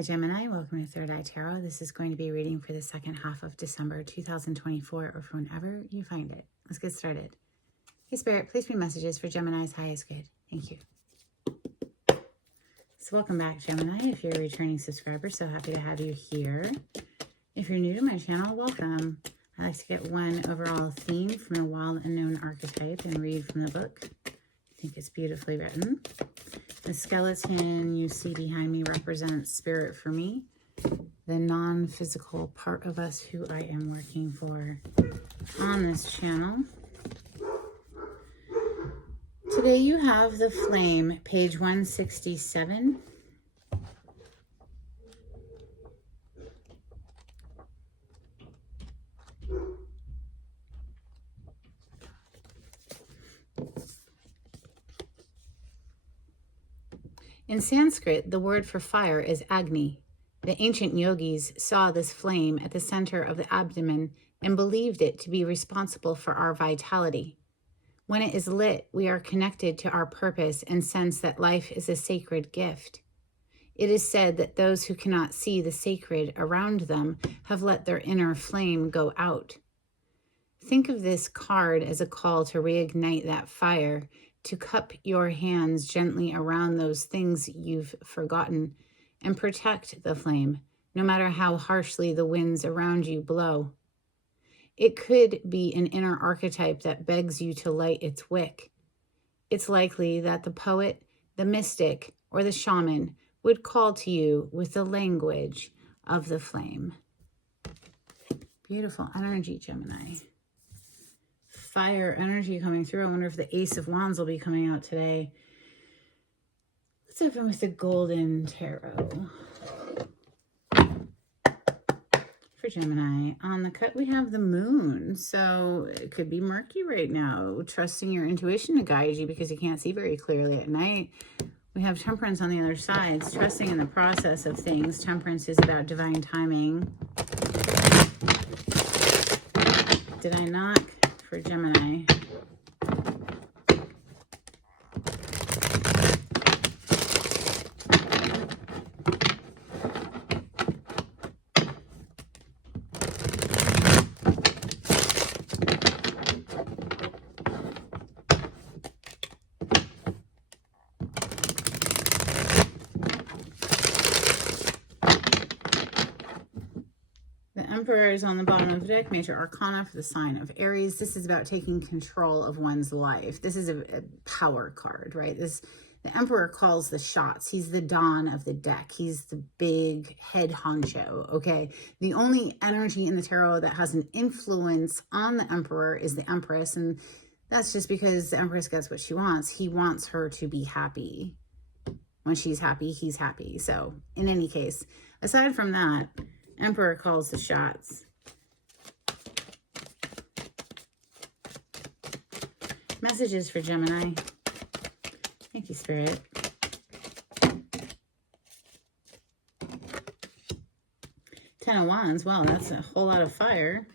Hi Gemini, welcome to Third Eye Tarot. This is going to be reading for the second half of December 2024 or for whenever you find it. Let's get started. Hey Spirit, please bring messages for Gemini's highest good. Thank you. So welcome back Gemini. If you're a returning subscriber, so happy to have you here. If you're new to my channel, welcome. I like to get one overall theme from a wild unknown archetype and read from the book. I think it's beautifully written. The skeleton you see behind me represents spirit for me, the non-physical part of us who I am working for on this channel. Today you have the flame, page 167. In Sanskrit, the word for fire is Agni. The ancient yogis saw this flame at the center of the abdomen and believed it to be responsible for our vitality. When it is lit, we are connected to our purpose and sense that life is a sacred gift. It is said that those who cannot see the sacred around them have let their inner flame go out. Think of this card as a call to reignite that fire, to cup your hands gently around those things you've forgotten and protect the flame, no matter how harshly the winds around you blow. It could be an inner archetype that begs you to light its wick. It's likely that the poet, the mystic, or the shaman would call to you with the language of the flame. Beautiful energy, Gemini. Fire energy coming through. I wonder if the Ace of Wands will be coming out today. Let's open with the Golden Tarot. For Gemini, on the cut we have the Moon. So it could be murky right now. Trusting your intuition to guide you because you can't see very clearly at night. We have Temperance on the other side. Trusting in the process of things. Temperance is about divine timing. Did I knock? For Gemini. Emperor is on the bottom of the deck, major arcana for the sign of Aries. This is about taking control of one's life. This is a power card, right? The Emperor calls the shots. He's the Don of the deck. He's the big head honcho, okay? The only energy in the tarot that has an influence on the Emperor is the Empress, and that's just because the Empress gets what she wants. He wants her to be happy. When she's happy, he's happy. So in any case, aside from that, Emperor calls the shots. Messages for Gemini. Thank you, Spirit. Ten of Wands. Wow, that's a whole lot of fire.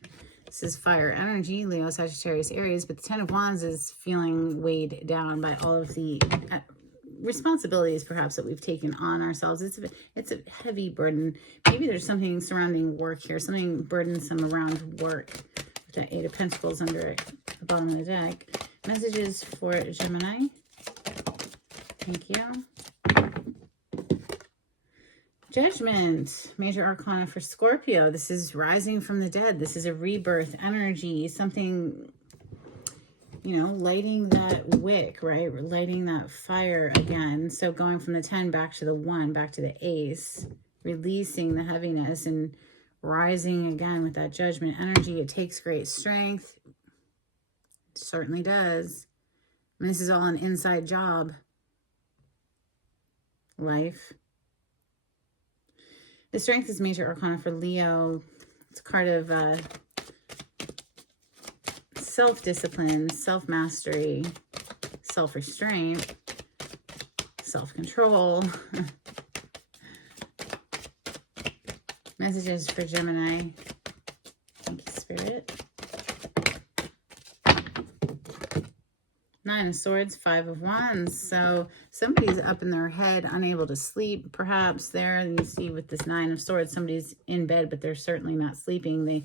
This is fire energy, Leo, Sagittarius, Aries. But the Ten of Wands is feeling weighed down by all of the responsibilities perhaps that we've taken on ourselves. It's a heavy burden. Maybe there's something surrounding work here, something burdensome around work. With that Eight of Pentacles under it, the bottom of the deck. Messages for Gemini. Thank you. Judgment, major arcana for Scorpio. This is rising from the dead. This is a rebirth energy, something, you know, lighting that wick, right? Lighting that fire again. So going from the 10 back to the 1, back to the Ace, releasing the heaviness and rising again with that judgment energy. It takes great strength. It certainly does. And this is all an inside job. Life. The strength is major arcana for Leo. It's a card of self-discipline, self-mastery, self-restraint, self-control. Messages for Gemini. Thank you, Spirit. Nine of Swords, Five of Wands. So somebody's up in their head, unable to sleep, perhaps there. And you see with this Nine of Swords, somebody's in bed, but they're certainly not sleeping. They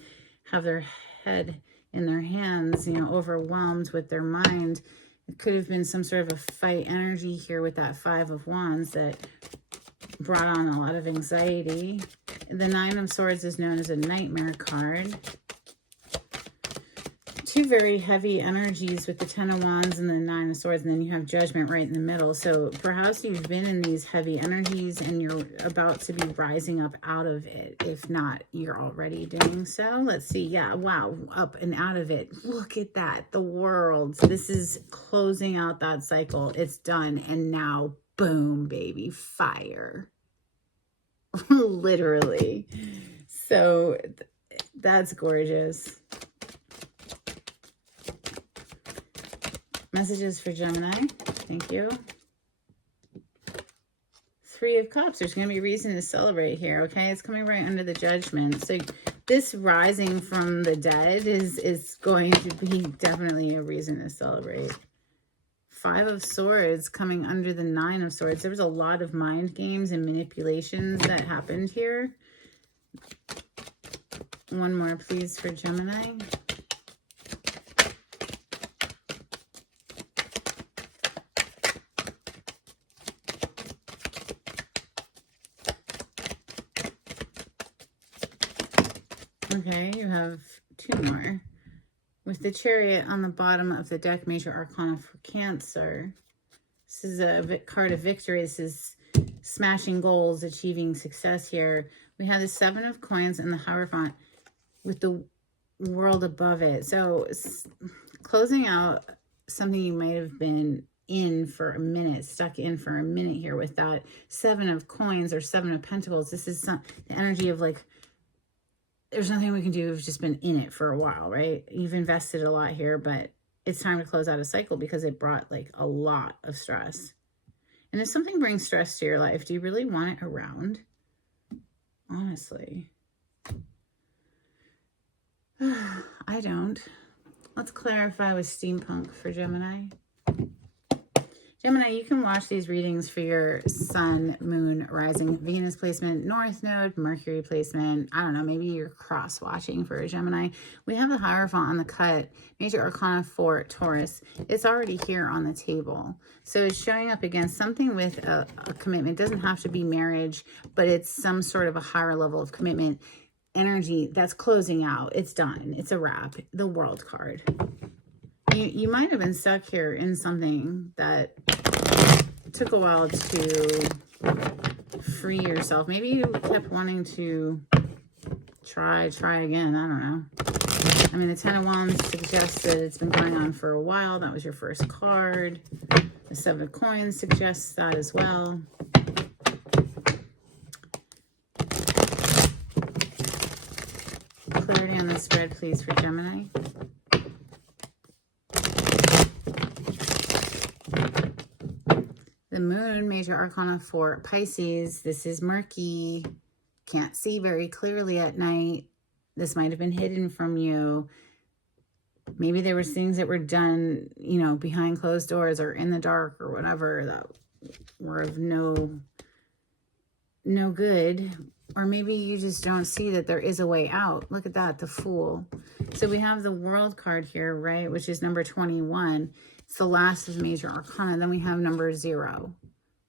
have their head in their hands, you know, overwhelmed with their mind. It could have been some sort of a fight energy here with that Five of Wands that brought on a lot of anxiety. The Nine of Swords is known as a nightmare card. Two very heavy energies with the Ten of Wands and the Nine of Swords, and then you have Judgment right in the middle. So perhaps you've been in these heavy energies and you're about to be rising up out of it. If not, you're already doing so. Let's see. Yeah, wow, up and out of it. Look at that. The World. This is closing out that cycle. It's done. And now, boom, baby, fire. Literally. So that's gorgeous. Messages for Gemini. Thank you. Three of Cups. There's going to be reason to celebrate here, okay? It's coming right under the Judgment. So this rising from the dead is going to be definitely a reason to celebrate. Five of Swords coming under the Nine of Swords. There was a lot of mind games and manipulations that happened here. One more, please, for Gemini. Okay, you have two more. With the Chariot on the bottom of the deck, Major Arcana for Cancer. This is a card of victory. This is smashing goals, achieving success here. We have the Seven of Coins and the Hierophant with the World above it. So closing out something you might have been in for a minute, stuck in for a minute here with that Seven of Coins or Seven of Pentacles. This is the energy of like, there's nothing we can do. We've just been in it for a while, right? You've invested a lot here, but it's time to close out a cycle because it brought like a lot of stress. And if something brings stress to your life, do you really want it around? Honestly. I don't. Let's clarify with steampunk for Gemini. Gemini, you can watch these readings for your sun, moon, rising, Venus placement, north node, Mercury placement. I don't know, maybe you're cross-watching for a Gemini. We have the Hierophant on the cut, Major Arcana for Taurus. It's already here on the table. So it's showing up against something with a commitment. It doesn't have to be marriage, but it's some sort of a higher level of commitment energy that's closing out. It's done. It's a wrap. The World card. You might have been stuck here in something that took a while to free yourself. Maybe you kept wanting to try again. I don't know. I mean, the Ten of Wands suggests that it's been going on for a while. That was your first card. The Seven of Coins suggests that as well. Clarity on the spread, please, for Gemini. The Moon, Major Arcana for Pisces. This is murky. Can't see very clearly at night. This might have been hidden from you. Maybe there were things that were done, you know, behind closed doors or in the dark or whatever that were of no good. Or maybe you just don't see that there is a way out. Look at that, the Fool. So we have the World card here, right, which is number 21. It's the last of Major Arcana. Then we have number 0.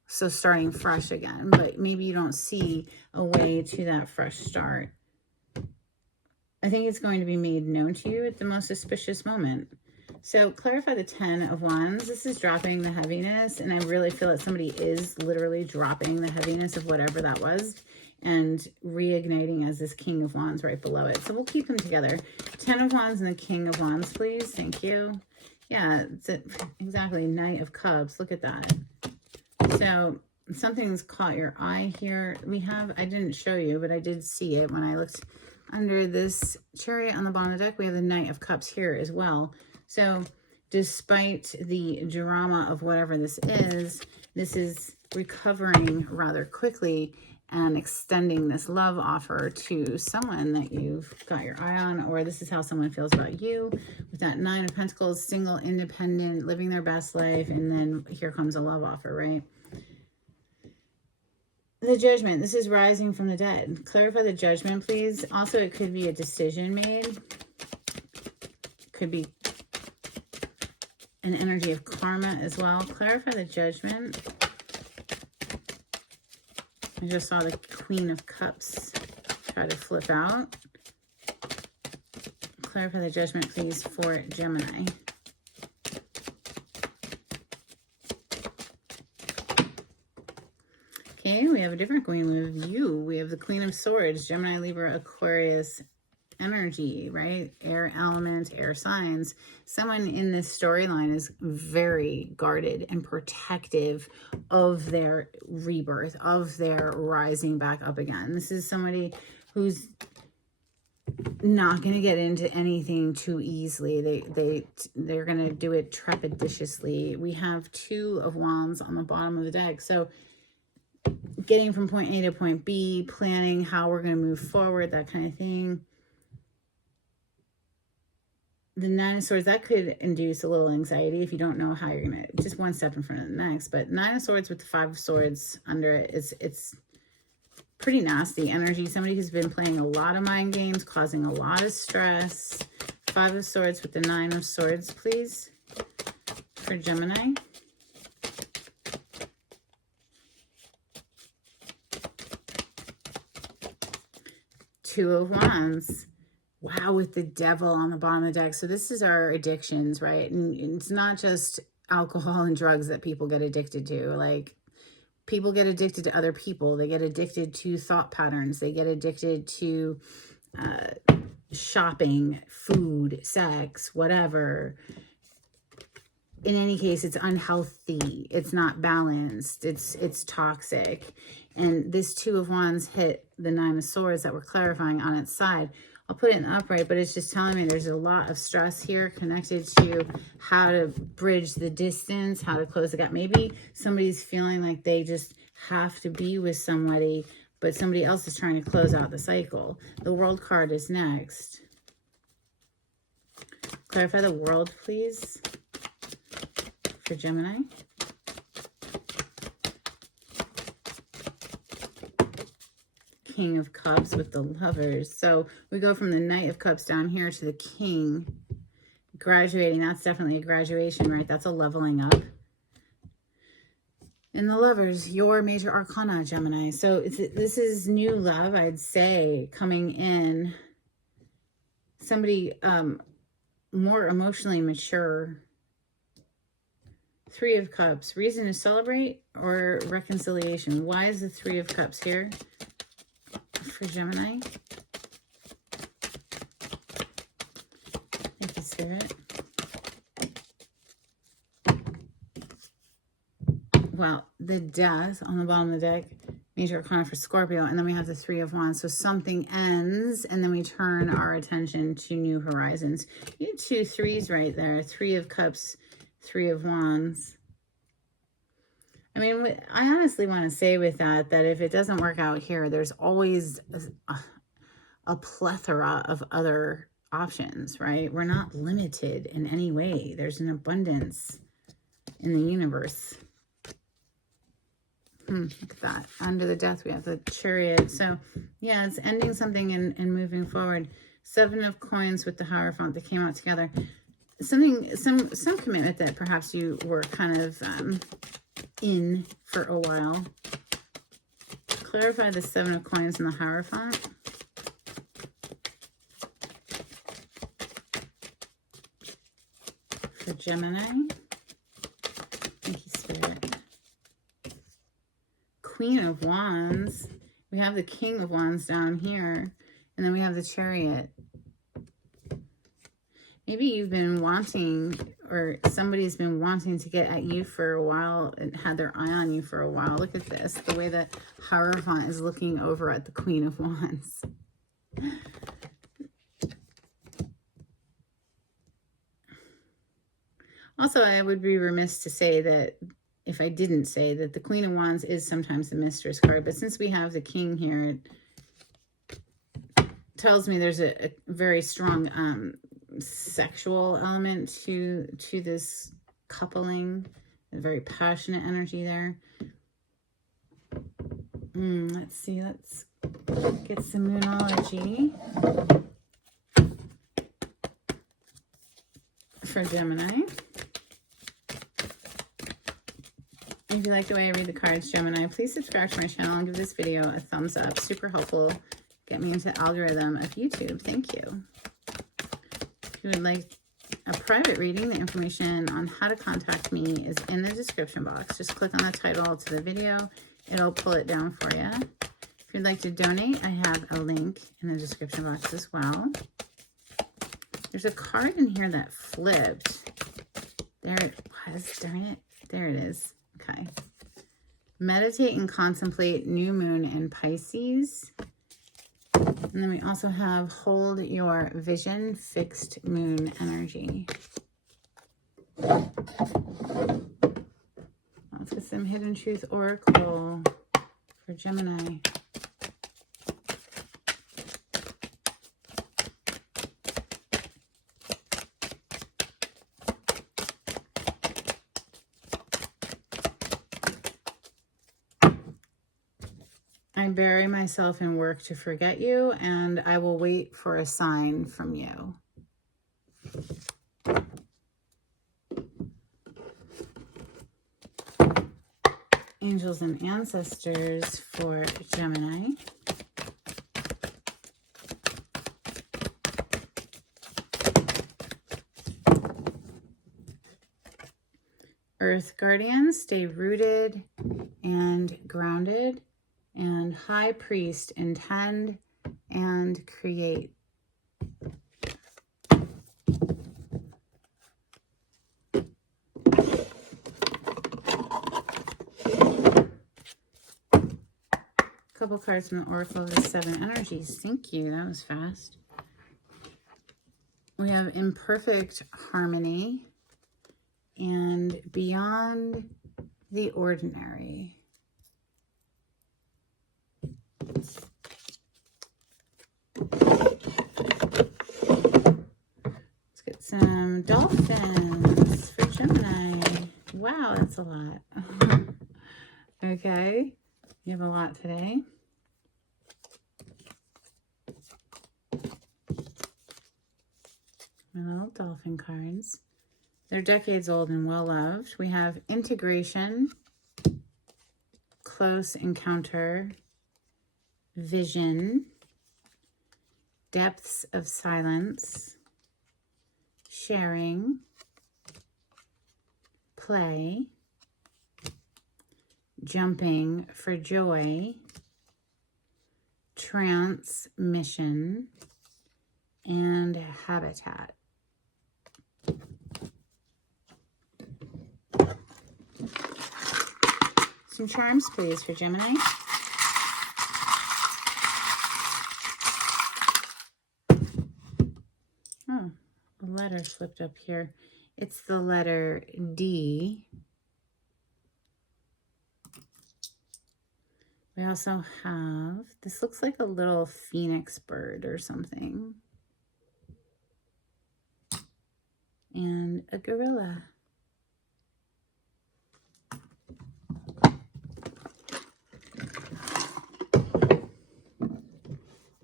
So starting fresh again. But maybe you don't see a way to that fresh start. I think it's going to be made known to you at the most auspicious moment. So clarify the Ten of Wands. This is dropping the heaviness. And I really feel that somebody is literally dropping the heaviness of whatever that was and reigniting as this King of Wands right below it. So we'll keep them together. Ten of Wands and the King of Wands, please. Thank you. Yeah, it's exactly Knight of Cups. Look at that. So something's caught your eye here. We have, I didn't show you, but I did see it when I looked under this Chariot on the bottom of the deck. We have the Knight of Cups here as well. So despite the drama of whatever this is recovering rather quickly and extending this love offer to someone that you've got your eye on, or this is how someone feels about you with that Nine of Pentacles, single, independent, living their best life, and then here comes a love offer, right? The Judgment, this is rising from the dead. Clarify the Judgment, please. Also, it could be a decision made. Could be an energy of karma as well. Clarify the Judgment. I just saw the Queen of Cups try to flip out. Clarify the Judgment, please, for Gemini. Okay, we have a different queen. We have you. We have the Queen of Swords, Gemini, Libra, Aquarius energy, right? Air element, air signs. Someone in this storyline is very guarded and protective of their rebirth, of their rising back up again. This is somebody who's not going to get into anything too easily. They're going to do it trepidatiously. We have Two of Wands on the bottom of the deck. So getting from point A to point B, planning how we're going to move forward, that kind of thing. The Nine of Swords, that could induce a little anxiety if you don't know how you're going to, just one step in front of the next. But Nine of Swords with the Five of Swords under it, it's pretty nasty energy. Somebody who's been playing a lot of mind games, causing a lot of stress. Five of Swords with the Nine of Swords, please, for Gemini. Two of Wands. Wow, with the Devil on the bottom of the deck. So this is our addictions, right? And it's not just alcohol and drugs that people get addicted to. Like, people get addicted to other people. They get addicted to thought patterns. They get addicted to shopping, food, sex, whatever. In any case, it's unhealthy. It's not balanced. It's toxic. And this Two of Wands hit the Nine of Swords that we're clarifying on its side. I'll put it in the upright, but it's just telling me there's a lot of stress here connected to how to bridge the distance, how to close the gap. Maybe somebody's feeling like they just have to be with somebody, but somebody else is trying to close out the cycle. The World card is next. Clarify the World, please, for Gemini. King of Cups with the Lovers. So we go from the Knight of Cups down here to the King. Graduating, that's definitely a graduation, right? That's a leveling up. And the Lovers, your major arcana, Gemini. So this is new love, I'd say, coming in. Somebody more emotionally mature. Three of Cups. Reason to celebrate or reconciliation? Why is the Three of Cups here for Gemini? Thank you, Spirit. Well, the Death on the bottom of the deck, major arcana for Scorpio, and then we have the Three of Wands. So something ends, and then we turn our attention to new horizons. You need two threes right there. Three of Cups, Three of Wands. I mean, I honestly want to say with that if it doesn't work out here, there's always a plethora of other options, right? We're not limited in any way. There's an abundance in the universe. Look at that. Under the Death, we have the Chariot. So, yeah, it's ending something and moving forward. Seven of Coins with the Hierophant that came out together. Something, some commitment that perhaps you were kind of in for a while. Clarify the Seven of Coins and the Hierophant. For Gemini. Thank you, Spirit. Queen of Wands. We have the King of Wands down here. And then we have the Chariot. Maybe you've been wanting, or somebody's been wanting to get at you for a while and had their eye on you for a while. Look at this, the way that Hierophant is looking over at the Queen of Wands. Also, I would be remiss to say that if I didn't say that the Queen of Wands is sometimes the Mistress card, but since we have the King here, it tells me there's a very strong sexual element to this coupling, a very passionate energy there. Let's see, let's get some Moonology for Gemini. If you like the way I read the cards, Gemini, please subscribe to my channel and give this video a thumbs up. Super helpful. Get me into the algorithm of YouTube. Thank you. If you would like a private reading, the information on how to contact me is in the description box. Just click on the title to the video. It'll pull it down for you. If you'd like to donate, I have a link in the description box as well. There's a card in here that flipped. There it was. Darn it. There it is. Okay. Meditate and contemplate new moon in Pisces. And then we also have hold your vision, fixed moon energy. Let's get some Hidden Truth Oracle for Gemini. I bury myself in work to forget you, and I will wait for a sign from you. Angels and ancestors for Gemini. Earth guardians, stay rooted and grounded. And High Priest, intend and create. Couple cards from the Oracle of the Seven Energies. Thank you. That was fast. We have imperfect harmony and beyond the ordinary. Let's get some dolphins for Gemini. Wow, that's a lot. Okay, you have a lot today. My little dolphin cards. They're decades old and well loved. We have integration, close encounter, vision, depths of silence, sharing, play, jumping for joy, transmission, and habitat. Some charms, please, for Gemini. Oh, a letter slipped up here. It's the letter D. We also have, this looks like a little phoenix bird or something. And a gorilla.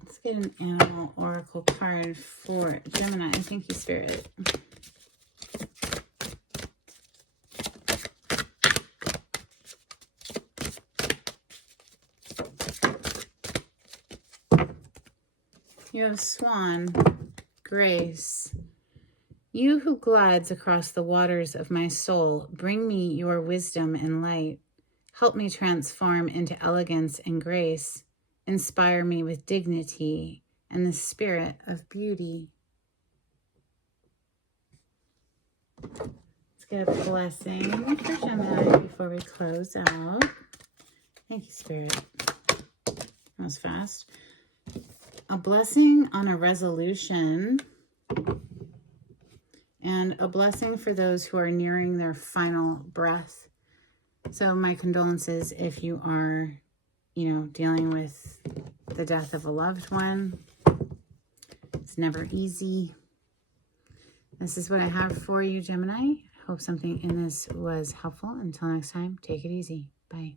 Let's get an animal oracle card for Gemini. Thank you, Spirit. You have Swan, Grace. You who glides across the waters of my soul, bring me your wisdom and light. Help me transform into elegance and grace. Inspire me with dignity and the spirit of beauty. Let's get a blessing for Gemini before we close out. Thank you, Spirit. That was fast. A blessing on a resolution, and a blessing for those who are nearing their final breath. So my condolences if you are, dealing with the death of a loved one. It's never easy. This is what I have for you, Gemini. I hope something in this was helpful. Until next time, take it easy. Bye.